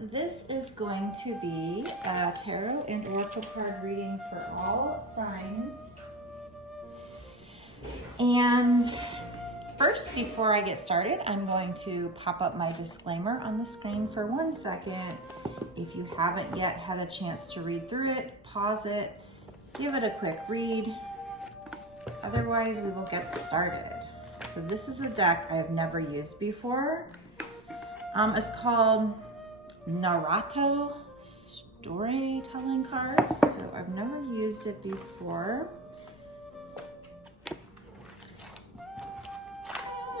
this is going to be a tarot and oracle card reading for all signs. And first, before I get started, I'm going to pop up my disclaimer on the screen for 1 second. If you haven't yet had a chance to read through it, pause it, give it a quick read. Otherwise, we will get started. So this is a deck I've never used before. It's called Naruto Storytelling Cards. So I've never used it before.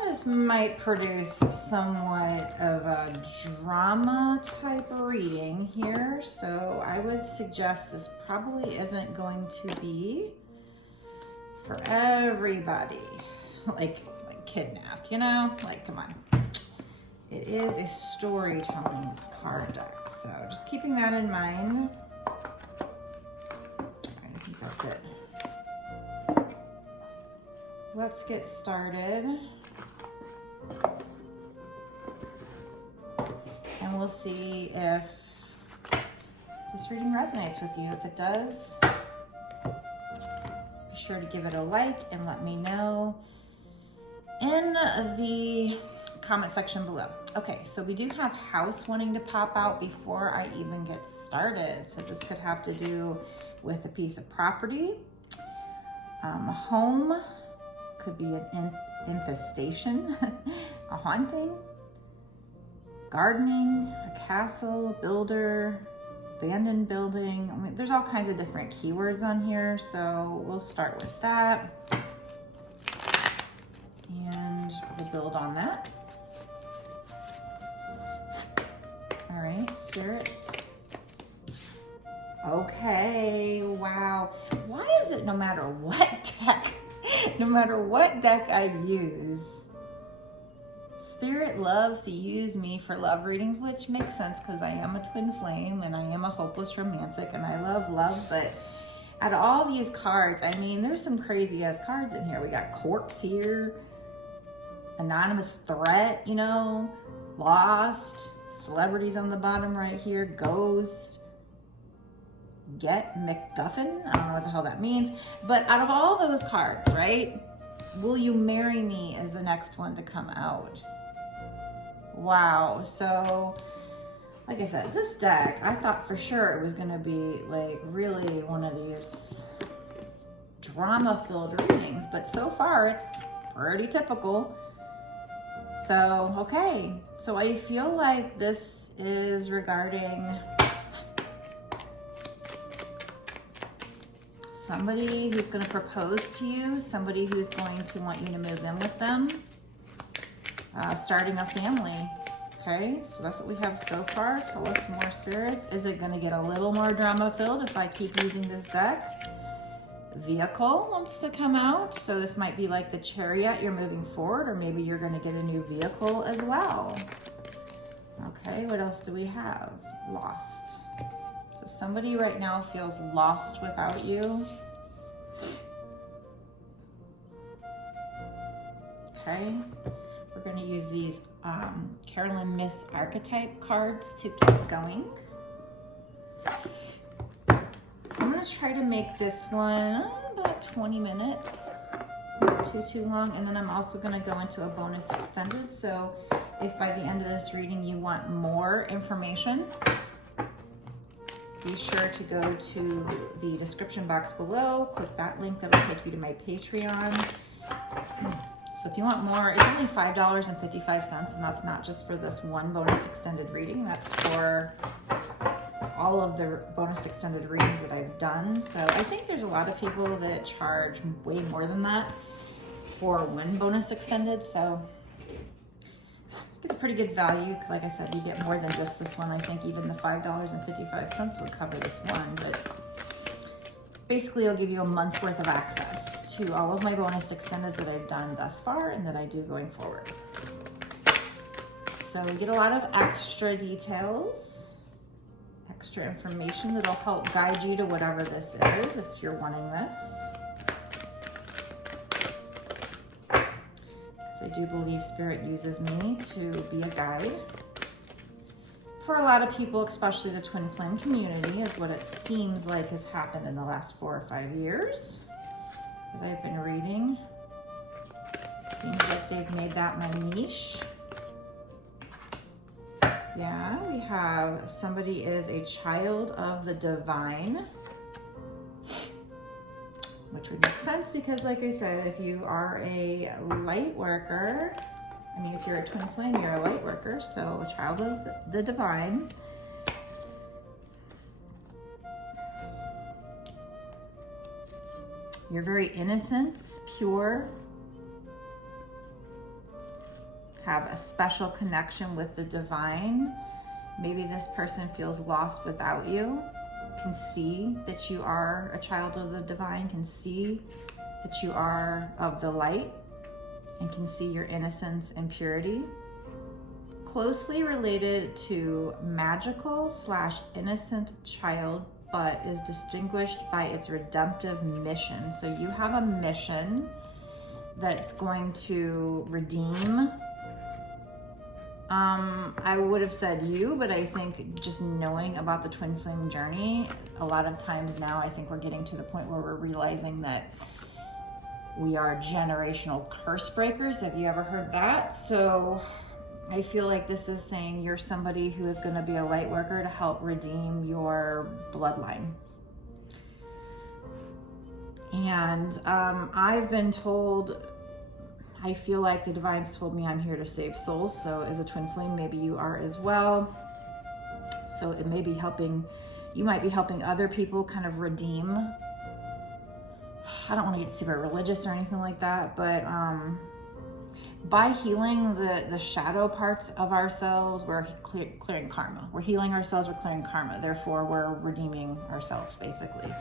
This might produce somewhat of a drama type reading here. So I would suggest this probably isn't going to be for everybody. Like kidnapped, you know? Like, come on. It is a storytelling card deck, so just keeping that in mind. I think that's it. Let's get started. And we'll see if this reading resonates with you. If it does, be sure to give it a like and let me know in the comment section below. Okay, so we do have house wanting to pop out before I even get started. So this could have to do with a piece of property, a home, could be an infestation, a haunting, gardening, a castle, builder, abandoned building. I mean, there's all kinds of different keywords on here, so we'll start with that. And we'll build on that. All right, spirits. Okay, wow. Why is it no matter what deck I use, Spirit loves to use me for love readings, which makes sense because I am a twin flame and I am a hopeless romantic and I love love, but out of all these cards, I mean, there's some crazy ass cards in here. We got corpse here, anonymous threat, you know, lost, celebrities on the bottom right here, ghost, get MacGuffin. I don't know what the hell that means, but out of all those cards, right? Will you marry me is the next one to come out. Wow. So like I said, this deck, I thought for sure it was going to be like really one of these drama-filled readings, but so far it's pretty typical. So, okay. So I feel like this is regarding somebody who's going to propose to you, somebody who's going to want you to move in with them, starting a family. Okay, so that's what we have so far. Tell us more, spirits. Is it going to get a little more drama filled if I keep using this deck? Vehicle wants to come out. So this might be like the Chariot, you're moving forward, or maybe you're going to get a new vehicle as well. Okay, what else do we have? Lost. So somebody right now feels lost without you. Okay, we're going to use these Carolyn Miss Archetype cards to keep going. I'm going to try to make this one about 20 minutes, not too long, and then I'm also going to go into a bonus extended. So if by the end of this reading you want more information, be sure to go to the description box below, click that link, that'll take you to my Patreon. So if you want more, it's only $5.55, and that's not just for this one bonus extended reading, that's for all of the bonus extended readings that I've done. So I think there's a lot of people that charge way more than that for one bonus extended. So it's a pretty good value. Like I said, you get more than just this one. I think even the $5.55 would cover this one, but basically it'll give you a month's worth of access to all of my bonus extendeds that I've done thus far and that I do going forward. So we get a lot of extra details, extra information that'll help guide you to whatever this is if you're wanting this. Because I do believe Spirit uses me to be a guide for a lot of people, especially the twin flame community, is what it seems like has happened in the last 4 or 5 years that I've been reading. Seems like they've made that my niche. Yeah, we have somebody is a child of the divine, which would make sense because, like I said, if you are a light worker, I mean, if you're a twin flame, you're a light worker, so a child of the divine. You're very innocent, pure, have a special connection with the divine. Maybe this person feels lost without you, can see that you are a child of the divine, can see that you are of the light, and can see your innocence and purity. Closely related to magical / innocent child, but is distinguished by its redemptive mission. So you have a mission that's going to redeem. I would have said you, but I think just knowing about the twin flame journey, a lot of times now I think we're getting to the point where we're realizing that we are generational curse breakers. Have you ever heard that? So I feel like this is saying you're somebody who is going to be a light worker to help redeem your bloodline. And I've been told, I feel like the divine's told me I'm here to save souls. So as a twin flame, maybe you are as well. So it may be helping, you might be helping other people kind of redeem. I don't want to get super religious or anything like that, but by healing the shadow parts of ourselves, we're clearing karma. We're healing ourselves, we're clearing karma. Therefore, we're redeeming ourselves, basically.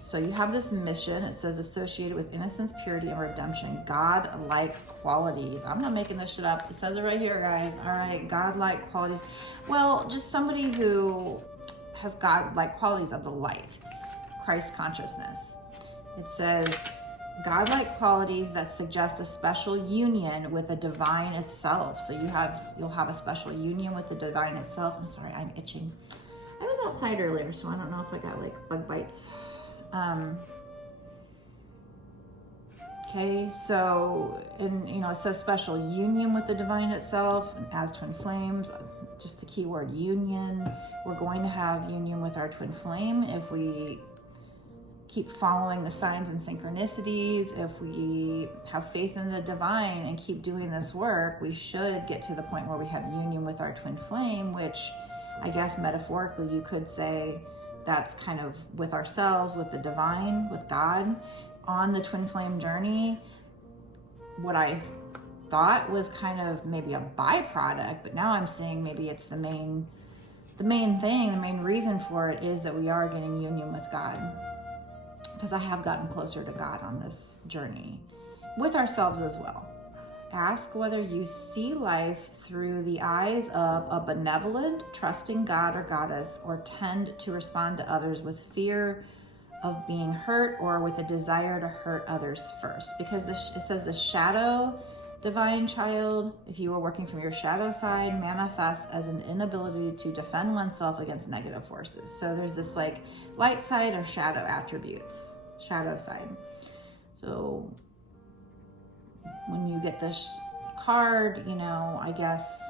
So you have this mission. It says associated with innocence, purity, and redemption, God-like qualities. I'm not making this shit up. It says it right here, guys. All right, God-like qualities. Well, just somebody who has God-like qualities of the light, Christ consciousness. It says God-like qualities that suggest a special union with the divine itself. So you'll have a special union with the divine itself. I'm sorry, I'm itching. I was outside earlier, so I don't know if I got like bug bites. Okay, so it says special union with the divine itself, and as twin flames, just the key word union. We're going to have union with our twin flame if we keep following the signs and synchronicities. If we have faith in the divine and keep doing this work, we should get to the point where we have union with our twin flame, which I guess metaphorically you could say that's kind of with ourselves, with the divine, with God. On the twin flame journey, what I thought was kind of maybe a byproduct, but now I'm seeing maybe it's the main thing, the main reason for it is that we are getting union with God. Because I have gotten closer to God on this journey, with ourselves as well. Ask whether you see life through the eyes of a benevolent, trusting God or goddess, or tend to respond to others with fear of being hurt or with a desire to hurt others first. Because it says the shadow divine child, if you are working from your shadow side, manifests as an inability to defend oneself against negative forces. So there's this like light side or shadow attributes, shadow side. So when you get this card, I guess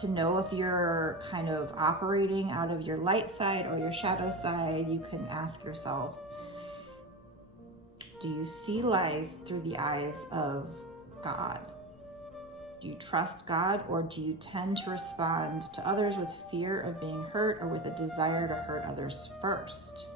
to know if you're kind of operating out of your light side or your shadow side, you can ask yourself, do you see life through the eyes of God? Do you trust God, or do you tend to respond to others with fear of being hurt or with a desire to hurt others first?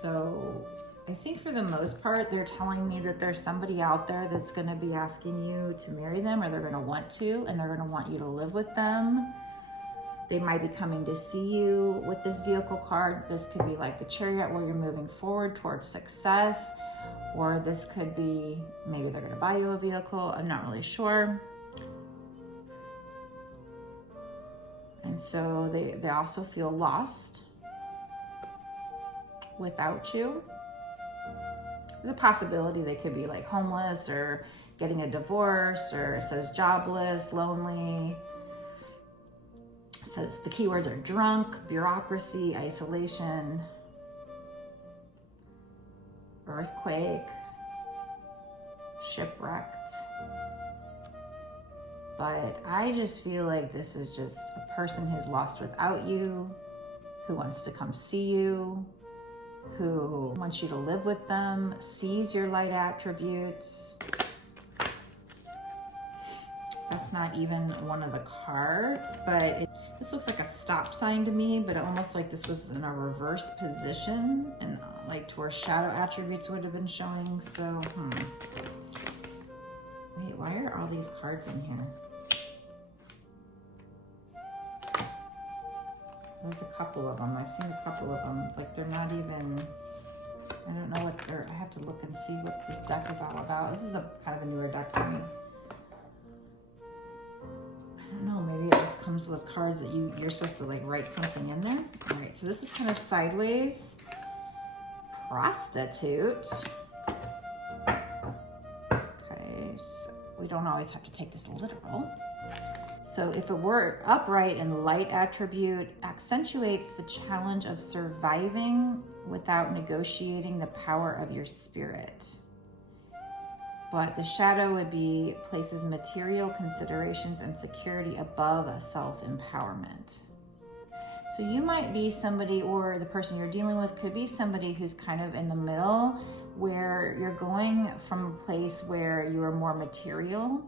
So I think for the most part, they're telling me that there's somebody out there that's going to be asking you to marry them, or they're going to want to, and they're going to want you to live with them. They might be coming to see you with this vehicle card. This could be like the Chariot, where you're moving forward towards success, or this could be maybe they're going to buy you a vehicle. I'm not really sure. And so they also feel lost without you. There's a possibility they could be like homeless or getting a divorce, or it says jobless, lonely. It says the keywords are drunk, bureaucracy, isolation, earthquake, shipwrecked. But I just feel like this is just a person who's lost without you, who wants to come see you, who wants you to live with them, sees your light attributes. That's not even one of the cards, but this looks like a stop sign to me, but almost like this was in a reverse position and like to where shadow attributes would have been showing. So, wait, why are all these cards in here? There's a couple of them. I've seen a couple of them. Like they're not even, I don't know what they're, I have to look and see what this deck is all about. This is a kind of a newer deck for me. I don't know, maybe it just comes with cards that you're supposed to like write something in there. All right, so this is kind of sideways. Prostitute. Okay, so we don't always have to take this literal. So if it were upright and light attribute accentuates the challenge of surviving without negotiating the power of your spirit. But the shadow would be places material considerations and security above a self-empowerment. So you might be somebody, or the person you're dealing with could be somebody who's kind of in the middle, where you're going from a place where you are more material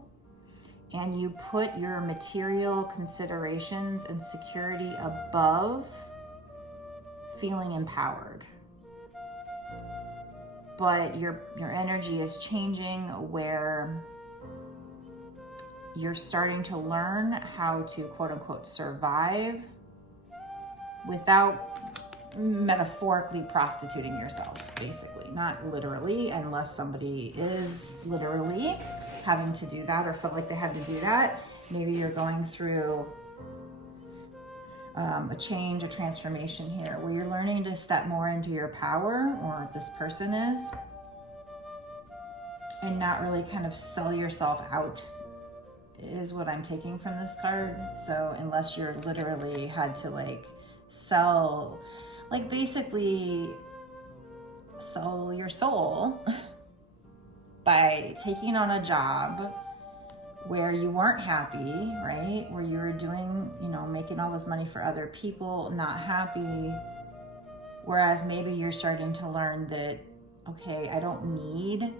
and you put your material considerations and security above feeling empowered. But your energy is changing where you're starting to learn how to quote unquote survive without metaphorically prostituting yourself, basically. Not literally, unless somebody is literally having to do that or felt like they had to do that. Maybe you're going through a change, a transformation here, where you're learning to step more into your power, or this person is, and not really kind of sell yourself out, is what I'm taking from this card. So unless you're literally had to like sell, like basically sell your soul by taking on a job where you weren't happy, right? Where you were doing, you know, making all this money for other people, not happy. Whereas maybe you're starting to learn that, okay, I don't need,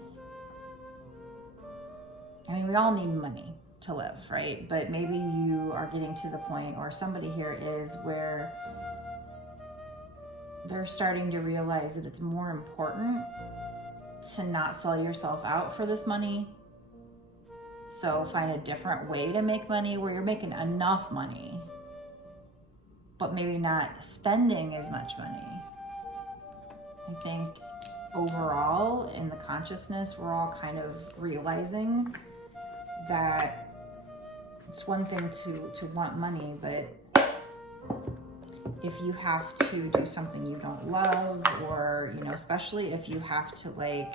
I mean, we all need money to live, right? But maybe you are getting to the point, or somebody here is, where they're starting to realize that it's more important to not sell yourself out for this money. So find a different way to make money where you're making enough money, but maybe not spending as much money. I think overall in the consciousness, we're all kind of realizing that it's one thing to want money, but if you have to do something you don't love, or, you know, especially if you have to like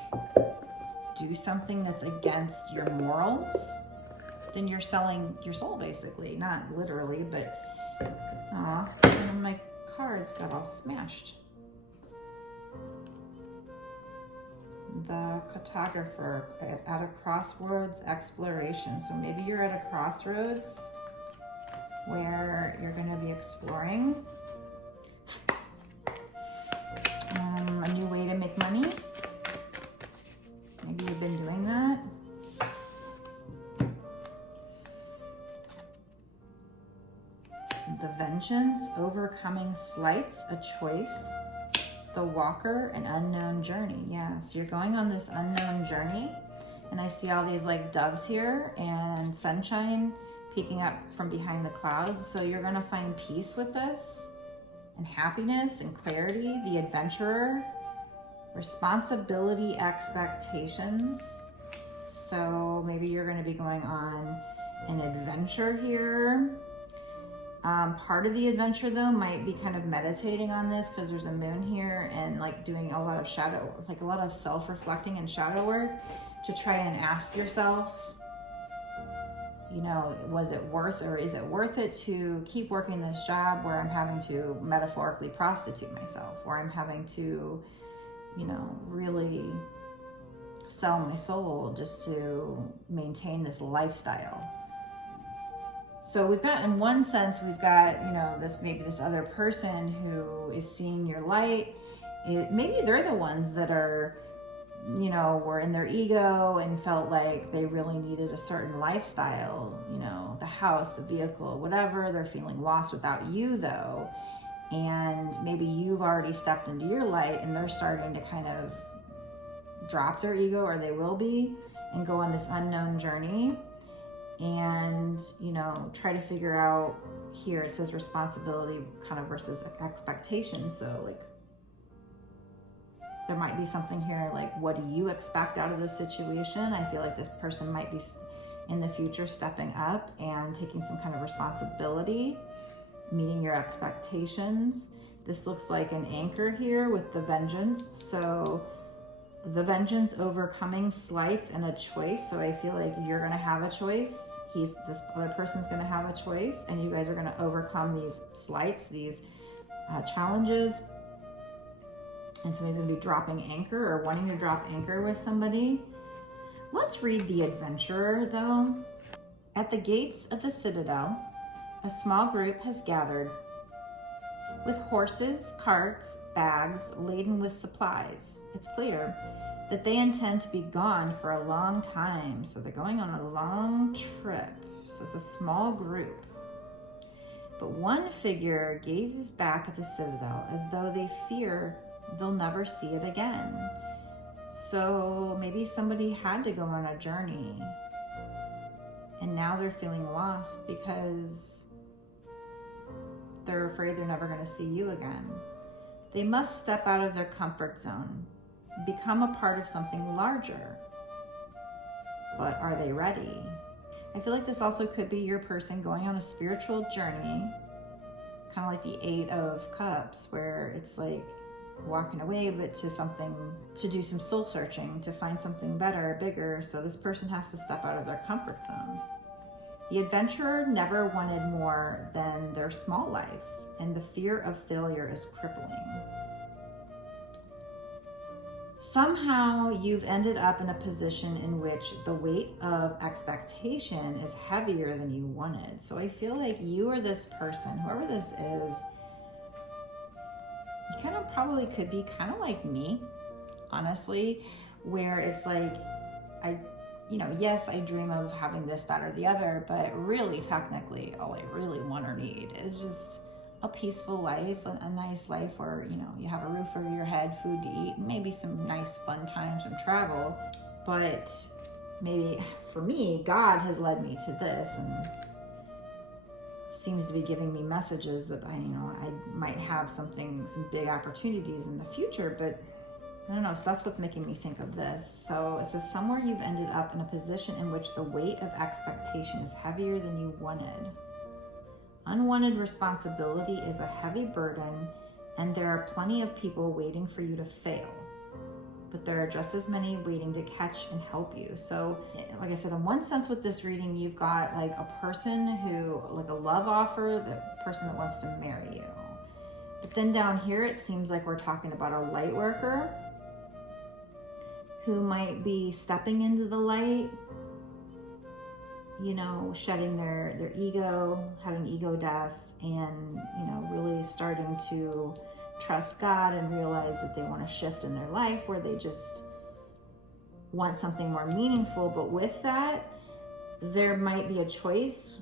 do something that's against your morals, then you're selling your soul, basically. Not literally, but one of my cards got all smashed. The cartographer at a crossroads exploration. So maybe you're at a crossroads where you're going to be exploring a new way to make money. Maybe you've been doing that. The vengeance, overcoming slights, a choice. The walker, an unknown journey. Yeah, so you're going on this unknown journey, and I see all these like doves here and sunshine peeking up from behind the clouds. So you're gonna find peace with this, and happiness and clarity. The adventurer, responsibility, expectations. So maybe you're gonna be going on an adventure here. Part of the adventure though might be kind of meditating on this, because there's a moon here, and like doing a lot of shadow, like a lot of self-reflecting and shadow work. to try and ask yourself, you know, was it worth, or is it worth it to keep working this job where I'm having to metaphorically prostitute myself, where I'm having to, you know, really sell my soul just to maintain this lifestyle. So we've got, in one sense, we've got, you know, maybe this other person who is seeing your light. Maybe they're the ones that are, you know, were in their ego and felt like they really needed a certain lifestyle, you know, the house, the vehicle, whatever. They're feeling lost without you, though. And maybe you've already stepped into your light and they're starting to kind of drop their ego, or they will be, and go on this unknown journey and, you know, try to figure out, here it says responsibility kind of versus expectation. So like, there might be something here like, what do you expect out of this situation? I feel like this person might be in the future stepping up and taking some kind of responsibility, meeting your expectations. This looks like an anchor here with the vengeance. So the vengeance, overcoming slights, and a choice. So I feel like you're going to have a choice. This other person's going to have a choice, and you guys are going to overcome these slights, these challenges. And somebody's going to be dropping anchor or wanting to drop anchor with somebody. Let's read the adventurer, though. At the gates of the citadel, a small group has gathered with horses, carts, bags laden with supplies. It's clear that they intend to be gone for a long time. So they're going on a long trip. So it's a small group. But one figure gazes back at the citadel as though they fear they'll never see it again. So maybe somebody had to go on a journey and now they're feeling lost because they're afraid they're never going to see you again. They must step out of their comfort zone, become a part of something larger. But are they ready? I feel like this also could be your person going on a spiritual journey, kind of like the 8 of Cups, where it's like walking away, but to something, to do some soul searching, to find something better, bigger. So this person has to step out of their comfort zone. The adventurer never wanted more than their small life, and the fear of failure is crippling. Somehow you've ended up in a position in which the weight of expectation is heavier than you wanted. So I feel like you or this person, whoever this is, you kind of probably could be kind of like me, honestly, where it's like, yes, I dream of having this, that, or the other, but really, technically, all I really want or need is just a peaceful life, a nice life where, you have a roof over your head, food to eat, and maybe some nice fun times from travel. But maybe for me, God has led me to this and seems to be giving me messages that I might have some big opportunities in the future, but I don't know. So that's what's making me think of this. So it says somewhere you've ended up in a position in which the weight of expectation is heavier than you wanted. Unwanted responsibility is a heavy burden, and there are plenty of people waiting for you to fail, but there are just as many waiting to catch and help you. So like I said, in one sense with this reading, you've got like a person who, like a love offer, the person that wants to marry you. But then down here, it seems like we're talking about a light worker who might be stepping into the light, shedding their ego, having ego death, and, really starting to trust God and realize that they want to shift in their life where they just want something more meaningful. But with that, there might be a choice,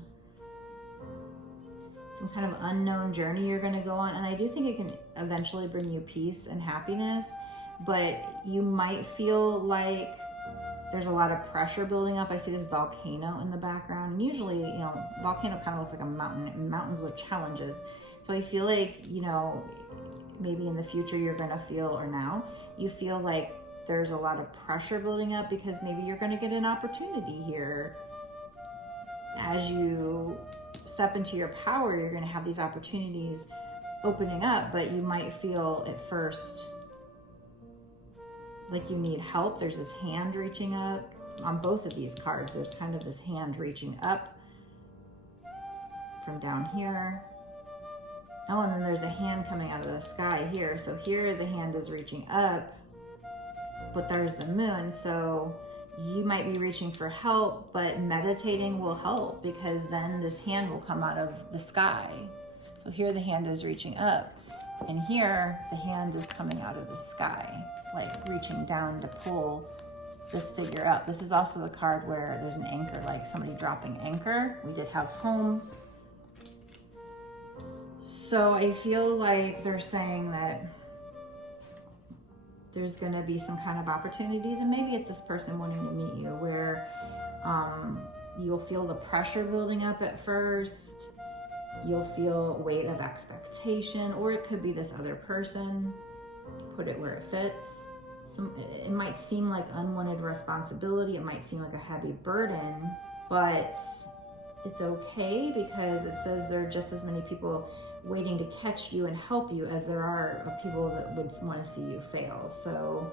some kind of unknown journey you're going to go on. And I do think it can eventually bring you peace and happiness, but you might feel like there's a lot of pressure building up. I see this volcano in the background. And usually, volcano kind of looks like a mountain, and mountains with challenges. So I feel like, maybe in the future you're going to feel, or now, you feel like there's a lot of pressure building up because maybe you're going to get an opportunity here. As you step into your power, you're going to have these opportunities opening up, but you might feel at first like you need help. There's this hand reaching up on both of these cards, there's kind of this hand reaching up from down here. Oh, and then there's a hand coming out of the sky here. So here the hand is reaching up, but there's the moon. So you might be reaching for help, but meditating will help, because then this hand will come out of the sky. So here the hand is reaching up, and here the hand is coming out of the sky, like reaching down to pull this figure up. This is also the card where there's an anchor, like somebody dropping anchor. We did have home. So I feel like they're saying that there's going to be some kind of opportunities, and maybe it's this person wanting to meet you, where you'll feel the pressure building up at first. You'll feel a weight of expectation, or it could be this other person. Put it where it fits. It might seem like unwanted responsibility. It might seem like a heavy burden, but it's okay, because it says there are just as many people waiting to catch you and help you as there are people that would want to see you fail. So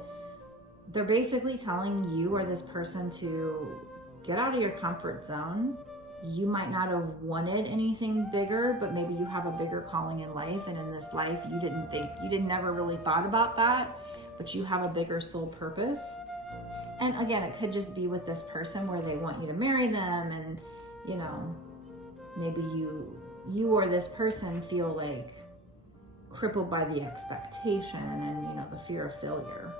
they're basically telling you or this person to get out of your comfort zone. You might not have wanted anything bigger, but maybe you have a bigger calling in life, and in this life you never really thought about that, but you have a bigger soul purpose. And again, it could just be with this person where they want you to marry them, and you know, maybe you or this person feel like crippled by the expectation and, you know, the fear of failure.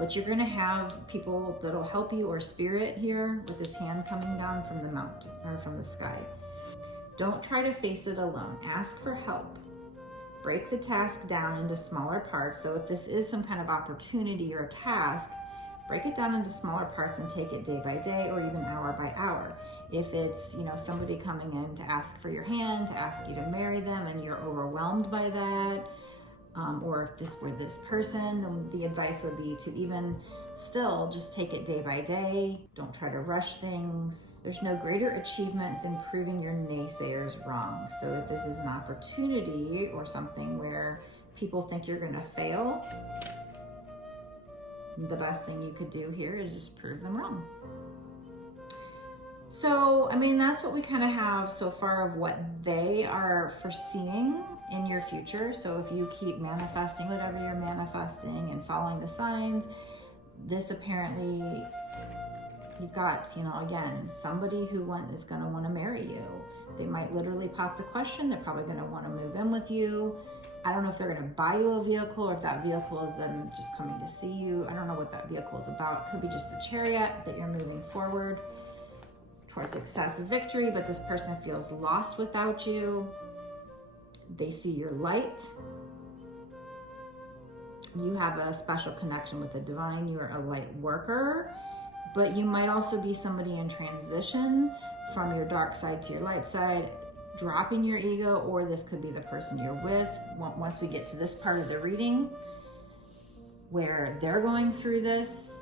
But you're going to have people that'll help you, or spirit here with this hand coming down from the mountain or from the sky. Don't try to face it alone. Ask for help. Break the task down into smaller parts. So if this is some kind of opportunity or a task, break it down into smaller parts and take it day by day, or even hour by hour. If it's, you know, somebody coming in to ask for your hand, to ask you to marry them, and you're overwhelmed by that, or if this were this person, then the advice would be to even still just take it day by day. Don't try to rush things. There's no greater achievement than proving your naysayers wrong. So if this is an opportunity or something where people think you're going to fail, the best thing you could do here is just prove them wrong. So, I mean, that's what we kind of have so far of what they are foreseeing in your future. So if you keep manifesting whatever you're manifesting and following the signs, this apparently, you've got, you know, again, somebody who is going to want to marry you. They might literally pop the question. They're probably going to want to move in with you. I don't know if they're going to buy you a vehicle, or if that vehicle is them just coming to see you. I don't know what that vehicle is about. It could be just the chariot that you're moving forward towards success and victory, but this person feels lost without you. They see your light. You have a special connection with the divine. You are a light worker, but you might also be somebody in transition from your dark side to your light side, dropping your ego, or this could be the person you're with. Once we get to this part of the reading where they're going through this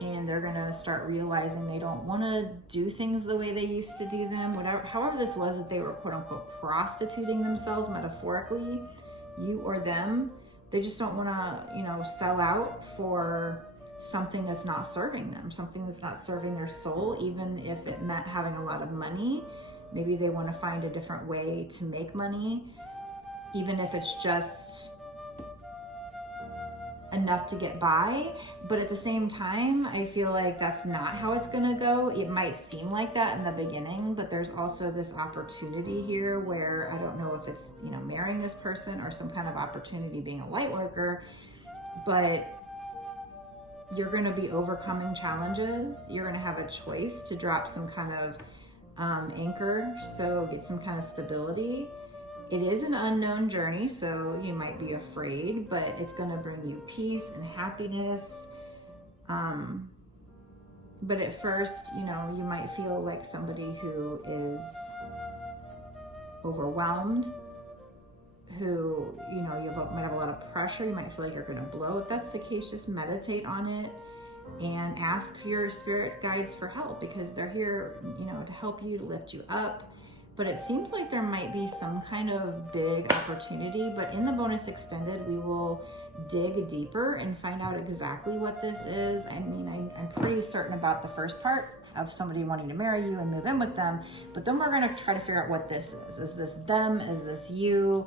and they're going to start realizing they don't want to do things the way they used to do them, however this was, that they were quote unquote prostituting themselves metaphorically, you or them, they just don't want to, you know, sell out for something that's not serving them, something that's not serving their soul, even if it meant having a lot of money. Maybe they want to find a different way to make money, even if it's just enough to get by. But at the same time, I feel like that's not how it's going to go. It might seem like that in the beginning, but there's also this opportunity here where I don't know if it's, you know, marrying this person or some kind of opportunity being a light worker, but you're going to be overcoming challenges. You're going to have a choice to drop some kind of anchor, so get some kind of stability. It is an unknown journey, so you might be afraid, but it's going to bring you peace and happiness. But at first, you know, you might feel like somebody who is overwhelmed, who, you know, might have a lot of pressure. You might feel like you're going to blow. If that's the case, just meditate on it and ask your spirit guides for help, because they're here, you know, to help you, to lift you up. but it seems like there might be some kind of big opportunity. But in the bonus extended, we will dig deeper and find out exactly what this is. I mean, I'm pretty certain about the first part of somebody wanting to marry you and move in with them, but then we're going to try to figure out what this is. Is this them? Is this you?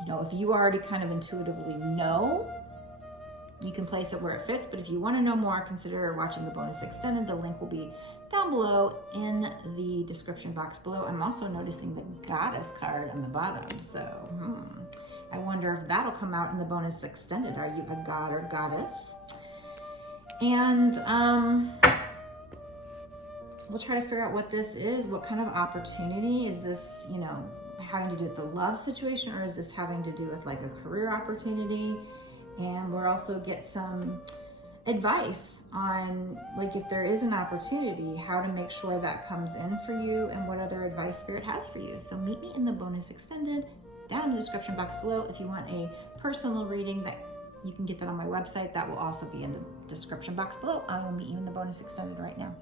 You know, if you already kind of intuitively know, you can place it where it fits. But if you want to know more, consider watching the bonus extended. The link will be down below in the description box below. I'm also noticing the goddess card on the bottom. So I wonder if that'll come out in the bonus extended. Are you a god or goddess? And we'll try to figure out what this is. What kind of opportunity is this, you know, having to do with the love situation, or is this having to do with like a career opportunity? And we'll also get some advice on, like, if there is an opportunity, how to make sure that comes in for you and what other advice Spirit has for you. So meet me in the bonus extended down in the description box below. If you want a personal reading, that you can get that on my website. That will also be in the description box below. I will meet you in the bonus extended right now.